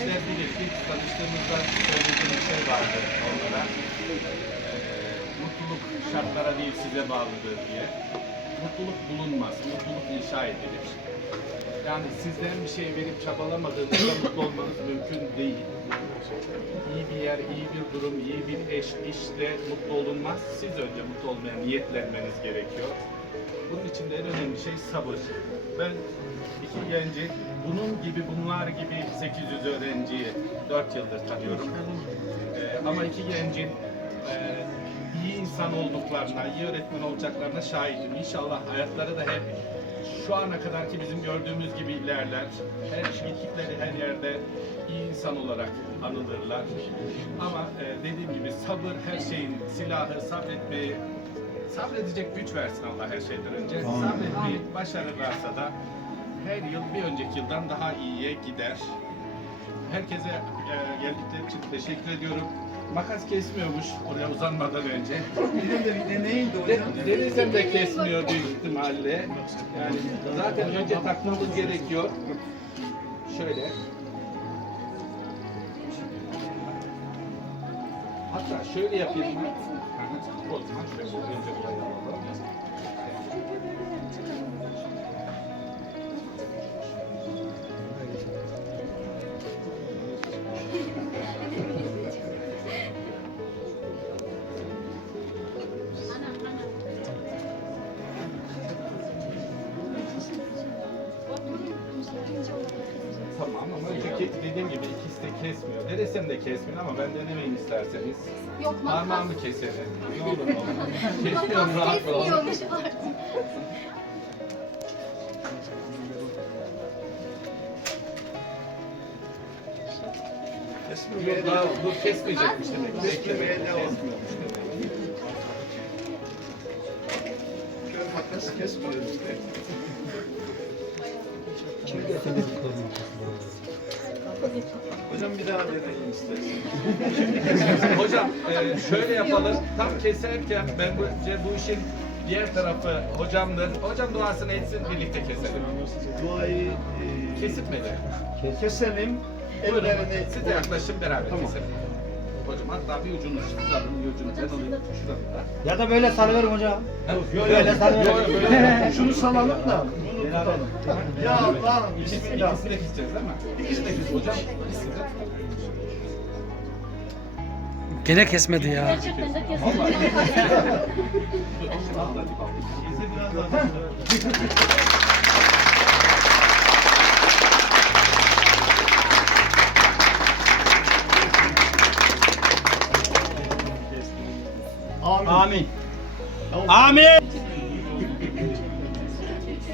bilir ki tanıştığımızda söylediğim bir şey vardı onlara. Ee, mutluluk şartlara değil size bağlıdır diye. Mutluluk bulunmaz, mutluluk inşa edilir. Yani sizden bir şey verip çabalamadığınızda mutlu olmanız mümkün değil. İyi bir yer, iyi bir durum, iyi bir eş, işte mutlu olunmaz. Siz önce mutlu olmaya niyetlenmeniz gerekiyor. Bunun için de en önemli şey sabır. Ben iki genci bunun gibi bunlar gibi 800 öğrenciyi 4 yıldır tanıyorum. Ee, ama iki gencin e, iyi insan olduklarına, iyi öğretmen olacaklarına şahidim. İnşallah hayatları da hep şu ana kadar ki bizim gördüğümüz gibi ilerler. Her gittikleri her yerde iyi insan olarak anılırlar. Ama e, dediğim gibi sabır her şeyin silahı, sabretmeyi sabredecek güç versin Allah her şeyden önce. Sabretmeyi başarırlarsa da her yıl bir önceki yıldan daha iyiye gider. Herkese e, geldikleri için teşekkür ediyorum. Makas kesmiyormuş oraya uzanmadan önce. De denizden de kesmiyor büyük ihtimalle. Yani zaten önce takmamız gerekiyor. Şöyle. Hatta şöyle yapayım ben. O zaman şöyle önce burayı alalım. Tamam ama önceki dediğim gibi ikisi de kesmiyor. Denesem de kesmiyor ama ben denemeyin isterseniz. Yok makas. Parmağımı keserim. Ne olur ne olur. Kesmiyorum rahat olun. Kesmiyormuş artık. Yok daha dur kesmeyecekmiş demek. ki. Kesmemeye devam. Kesmiyormuş demek. Kör makas kesmiyoruz işte. Hocam bir daha deneyin istersen. Hocam e, şöyle yapalım. Tam keserken ben bu, bu işin diğer tarafı hocamdır. Hocam duasını etsin birlikte keselim. Duayı e, Kesip mi de? keselim. Buyurun. Ellerini Siz de yaklaşın beraber Tamam. keselim. Hocam hatta bir ucunu alın, bir ucunu ben alayım. Şuradan da. Ya da böyle salıverim hocam. Yok Böyle sarıyorum. Şunu salalım da tutalım. Ya Allah İkisi, Bismillah. ikisini de keseceğiz değil mi? İkisini de keseceğiz hocam. İkisini de. Gene kesmedi ya. Gerçekten de. Amin. Amin. Amin.